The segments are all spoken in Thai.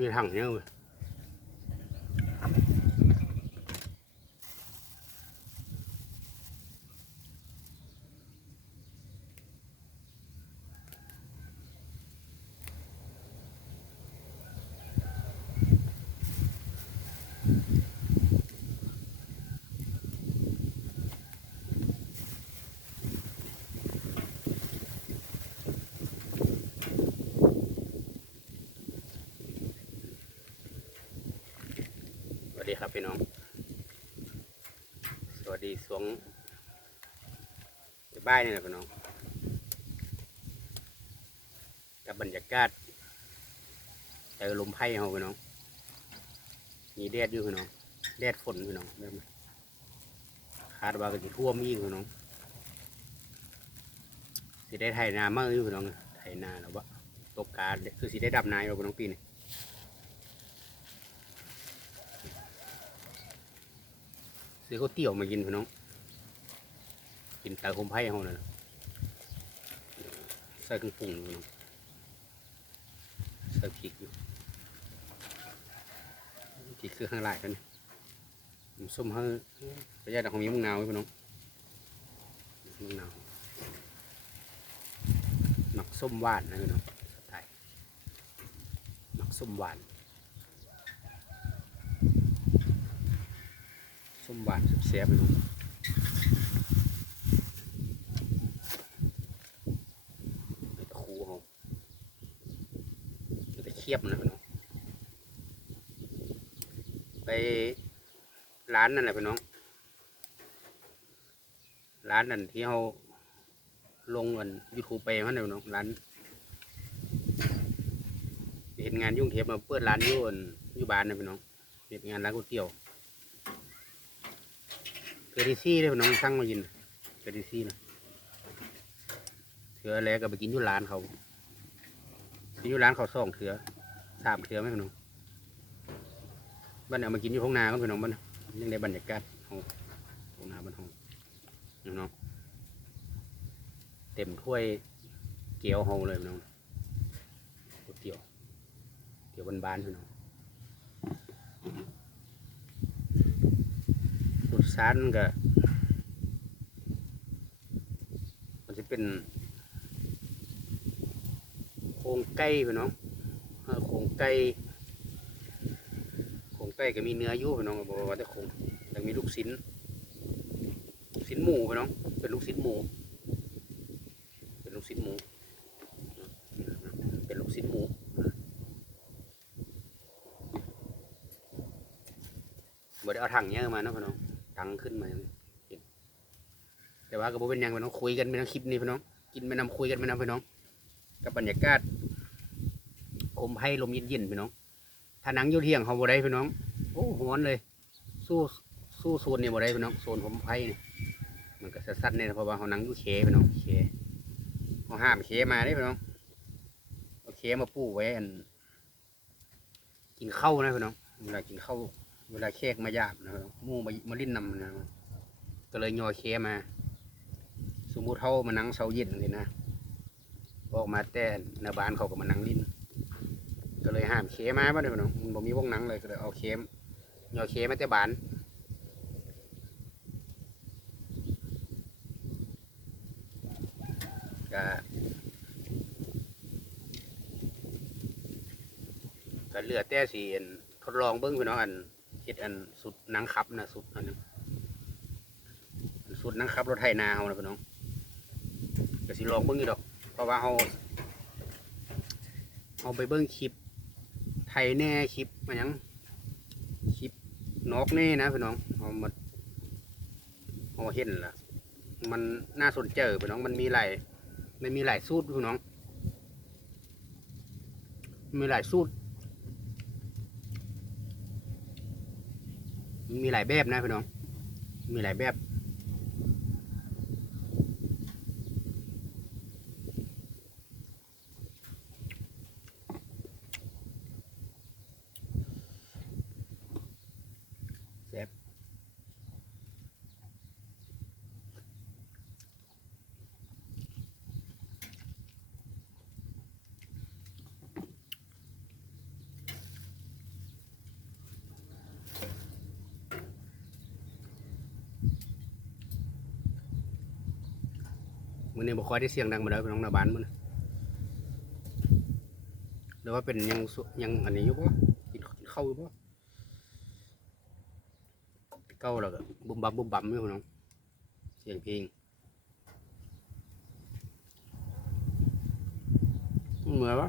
มีถังเดีครับพี่น้อง สวัสดีสวงบ้านนี่แหละพี่น้อง กับบรรยากาศเจอลมไพ่เฮาพี่น้อง มีแดดอยู่พี่น้อง แดดฝนพี่น้องเริ่มคาดว่าก็จะท่วมอีกพี่น้องสิได้ไถนาเมาอยู่พี่น้องไถนาแล้ววะตกการคือสิได้ดับนายเราพี่น้องปีนี้ ซื้อก๋วเตี๋ยวมากินพี่น้อง กินตาคมไผ่เขานั่นน่ะใส่เครื่องปรุงอยู่พี่น้องใส่พริกอยู่พริกคือข้างหลายกันน้ำส้มให้ประหยัดของมีมะนาวพี่น้องมะนาวหมักส้มหวานนะพี่น้องสไตล์หมักส้มหวาน มหวานเสียบๆไปดูไอ้ตะคูเขาไอ้ตะเคียบนะพี่น้องไปร้านนั่นแหละพี่น้องร้านนั่นที่เขาลงเงินยูทูบไปมันนะพี่น้องร้านเห็นงานยุ่งเทปมาเปิดร้านยุ่นอยู่บ้านนะพี่น้องเห็นงานร้านก๋วยเตี๋ยว เกอริซี่เลยน้องสั่งมากินเกอริซี่นะเถือแล้วก็ไปกินอยู่ร้านเขากินอยู่ร้านเขาสองเถือสามเถือไหมพี่น้องบ้านเอามากินอยู่ห้องนาก็พี่น้องบ้านยังได้บรรยากาศห้องห้องนาบ้านห้องน้องเต็มถ้วยเกี๊ยวเฮาเลยพี่น้องเตี๋ยวเตี๋ยวบานๆพี่น้องาติมันก็มันจะเป็นโครงไก่ไปน้องโครงไก่โครงไก่ก็มีเนื้ออยู่ไปน้องบอกว่าแต่โครงยังมีลูกชิ้นลูกชิ้นหมูไปน้องเป็นลูกชิ้นหมู เป็นลูกชิ้นหมู เป็นลูกชิ้นหมูบ่ได้เอาถังเนี้ยมาเนาะพี่น้อง ตังขึ้นมาแต่ว่าก็บ่เป็นยังพี่น้องคุยกันเป็นน้องคลิปนี้พี่น้องกินไปนำคุยกันไปนำพี่น้อง กับบรรยากาศคมไพ่ลมเย็นๆพี่น้องถ้าหนังอยู่เที่ยงเขาบ่ได้พี่น้องโอ้ฮ้อนเลย สู้สู้โซนนี่บ่ได้พี่น้องโซนผมไพ่นี่มันก็สั้นๆเนี่ยเพราะว่าเขาหนังอยู่เขพี่น้องเขเขาห้ามเขมาได้พี่น้องเอาเขมาปูไว้อันกินข้าวนะพี่น้องเวลากินข้าว เวลาแขกมาหยาบนะครับมู่มามาลิ้นนำนะก็เลยยอเคมา สมมุติเขามานั่งเสาเย็นเลยนะออกมาแต่หนาบานเขาก็มานั่งลิ้น ก็เลยห้ามเคมาบ้านเลยน้องมันบ่มีวงหนังเลยก็เลยเอาเคมยอเคมาแต่บานก็ก็เลือแต่สีอันทดลองเบิ้งพี่น้องอัน ฮ็ดอันสุดนังขับนะสุดอันนึงสุดนังขับรถไถนาเฮานะพี่น้องก็สิลองเบิ่งอยู่ดอก เพราะว่าเฮาเฮาไปเบิ่งคลิปไทยแน่คลิปมันยังคลิปนอกแน่นะพี่น้องเฮามาเฮาเห็นล่ะ มันน่าสนใจพี่น้องมันมีหลายมันมีหลายสูตรพี่น้องมีหลายสูตร มีหลายแบบนะพี่น้อง มีหลายแบบ มื้อนี้บ่ค่อยได้เสียงดังมาแล้วพี่น้องหน้าบ้านมื้อนี้หรือว่าเป็นยังสุยังอันนี้อยู่บ่กินข้าวอยู่บ่เก้าแล้วก็บุมบัมบุมบัมอยู่พี่น้องเสียงเพลงเหมือนปะ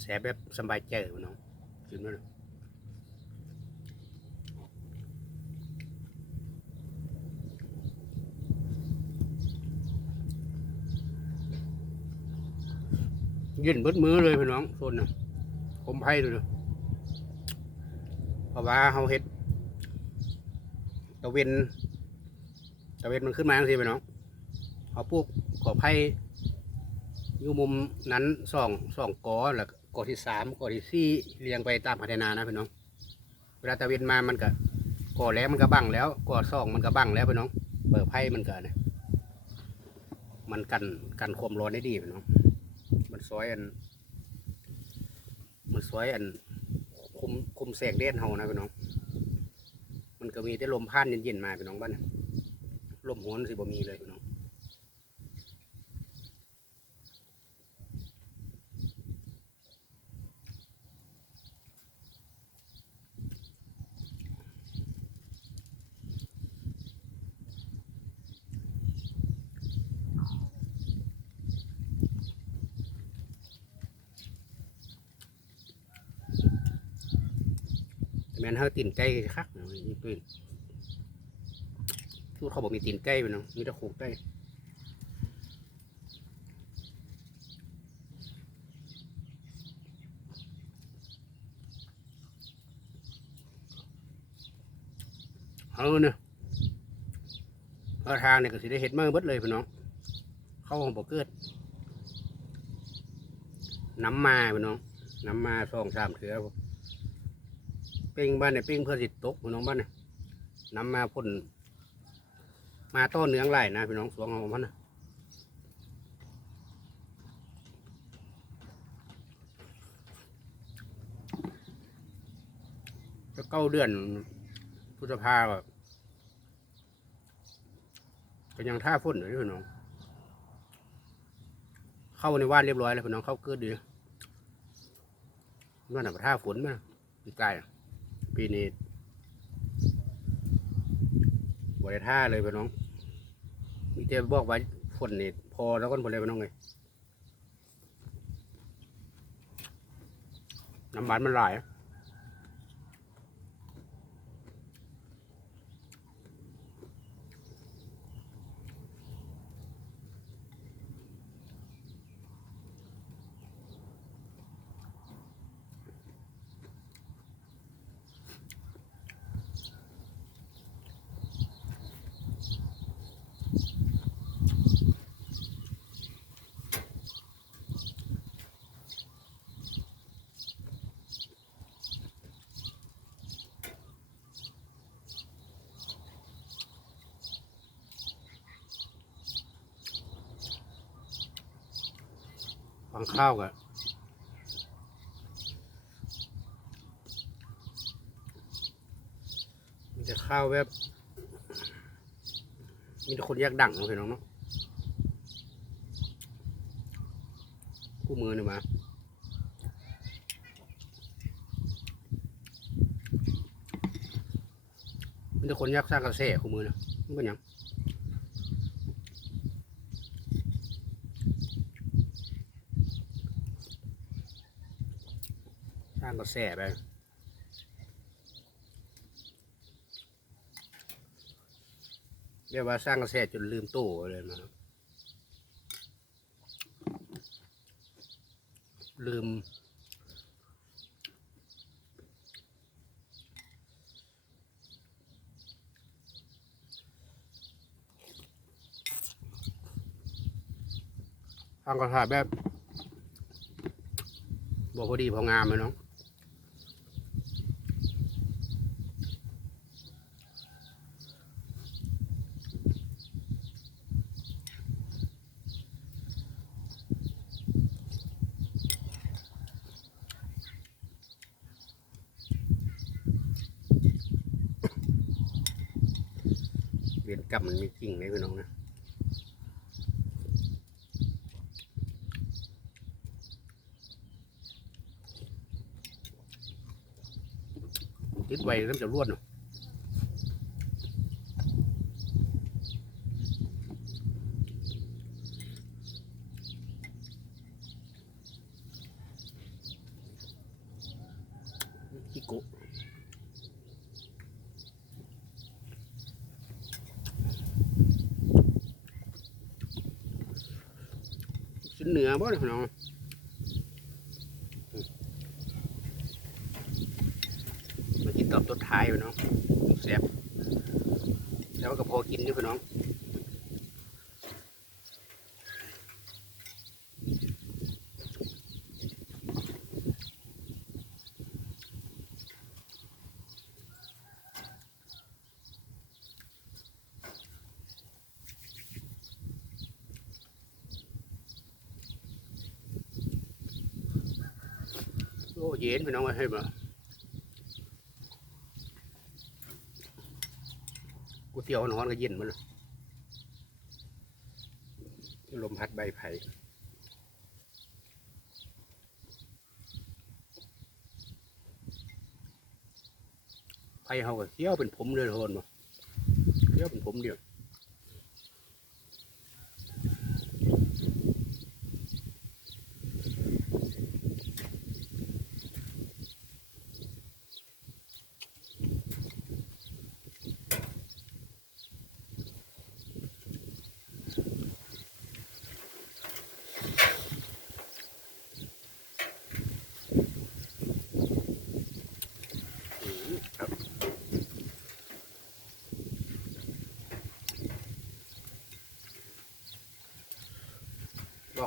แสบแบบสบายใจพี่น้องกินมั้ยยืนบดมือเลยพี่น้องโซนน่ะผมไพ่ดูนะเพราะว่าเขาเฮ็ดตะเวนตะเวนมันขึ้นมาจังซี่พี่น้องเขาปลูกขอไผ่อยู่มุมนั้นสองสองกอแล้วก็กอที่สามกอที่สี่เรียงไปตามพัฒนานะพี่น้องเวลาตะเวนมามันก็กอแรกมันก็บังแล้วกอสองมันก็บังแล้วพี่น้องเปิดไพ่มันก็นี่ยมันกันกันความร้อนได้ดีพี่น้องมันซอยอัน มันซอยอันคุมคุมแสงแดดเฮานะพี่น้องมันก็มีแต่ลมพัดเย็นๆมาพี่น้องบ้านน่ะลมหัวนสิบ่มีเลยพี่น้อง ม่นเฮาตีนไก่คักเนาะนี่ปืนทูเขาบอกมีตีนไก่ไปเนาะมีต่โครงไก่เอาเนาะเพอทางเนี่ยก็สิได้เห็ดมาเบิดเลยพี่น้อง เข้าห้องบ่เกิด น้ำมาพี่น้อง น้ำมาสองสามเถือ ปิ้งบ้านเนี่ยปิ้งเพื่อสิตกพี่น้องบ้านเนี่ยนำมาพ่นมาต้นเนื้อไหลนะพี่น้องสวงเอามันนะจะเก้าเดือนพฤษภาก็ก็ยังท่าพ่นอยู่พี่น้อง เข้าในว่านเรียบร้อยแล้วพี่น้องเข้าเกิดดีนั่นน่ะท่าฝนมาปีกาย ปีนี้บริท่าเลยพี่น้องมีแต่บอกไว้ฝนนี่พอแล้วก็ผลเลยพี่น้องเลยน้ำหวานมันหลาย ฟังข้าวกะมีแต่ข้าวแบบ มีแต่คนแยกดั่งเนาะพี่น้องเนาะคู่มือเนี่ยมามีแต่คนแยกสร้างกระแสคู่มือเนาะมันเป็นยัง สร้างกระแสไปเรียกว่าสร้างกระแสจนลืมตู้เลยมาลืมสร้างกระแสแบบบอกพอดีพองามเลยเนาะ กรรมมันมีจริงเลยพี่น้องนะติดไว้เริ่มจะรวดเน เหนือบ่เนี่ยพี่น้องมากินตอบตัวท้ายพี่น้องแซ่บแล้วก็พอกินนี่พี่น้อง พี่น้องให้มากูเตี๋ยวนอนก็เย็นมาเลยลมพัดใบไผ่ไผ่เขาก็เขี้ยวเป็นผมเลยโทนบ่เขี้ยวเป็นผมเดียว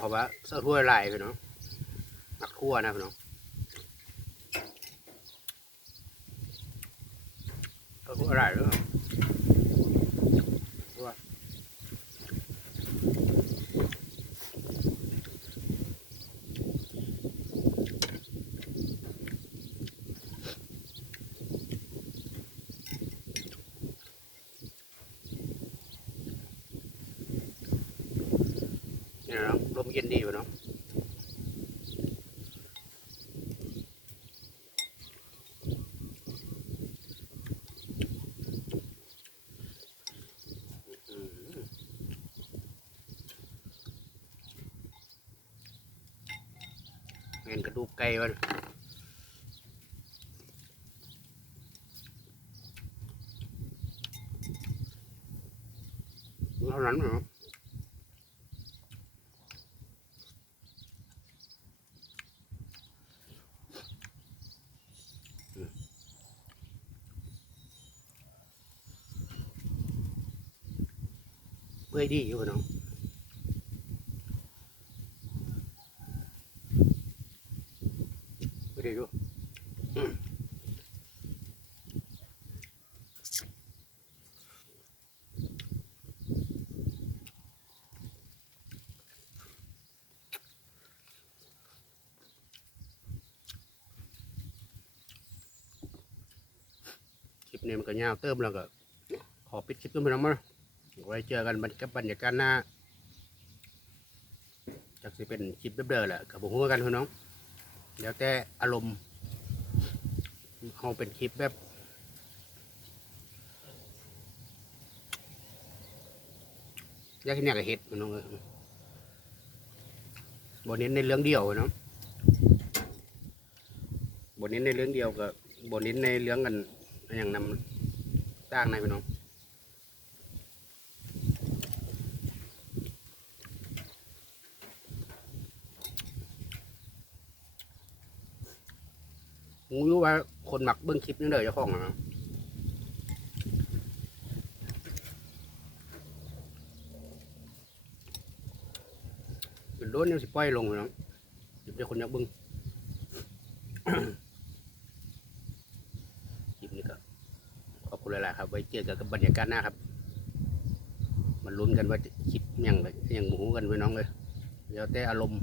เขาว่าเสื้อถ้วยลายพี่น้องหมักทั่วนะพี่น้องเสื้อถ้วยลายด้อ เย็นดีพี่น้องอืมเงินกระดูกไก่วะเนี่ยเท่านั้นเหรอ เมื่อยดีอยู่พี่น้องเมื่อยดีอยู่คลิปนี้มันก็ยาวเติมแล้วก็ขอปิดคลิปต้นไปน้องมั้ง ไว้เจอกันกับบรรยากาศหน้าจากสิเป็นคลิปเดิมๆแหละกับผมพูดกันพี่น้องเดี๋ยวแต่อารมณ์เอาเป็นคลิปแบบยากที่เนี่ยกับเห็ดพี่น้องเอ้ยบนเน้นในเรื่องเดียวพี่น้องบนเน้นในเรื่องเดียวกับบนเน้นในเรื่องกันอย่างนำตั้งในพี่น้อง งูรู้ว่าคนหมักเบิ้งคลิปนี่เลยเจ้าของนะเป็นโดนยังสิปล่อยลงเลยเนาะเดี๋ยวคนอยากเบิ้งคลิปนี้ก็ขอบคุณหลายๆครับ ไว้เจอกันกับบรรยากาศหน้าครับ มันลุ้นกันว่าจะคลิปยังไงยังหมูกันไว้น้องเลยแล้วแต่อารมณ์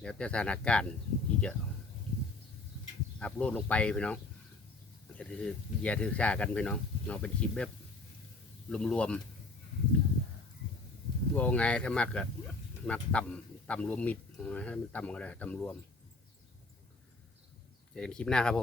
แล้วแต่สถานการณ์ที่จะ อัพโหลดลงไปพี่น้องจะถืออย่าถือสากันพี่น้องเราเป็นคลิปแบบรวมๆว่าไงถ้ามักอะมักต่ำต่ำรวมมิดให้มันต่ำก็ได้ต่ำรวมเจอกันคลิปหน้าครับผม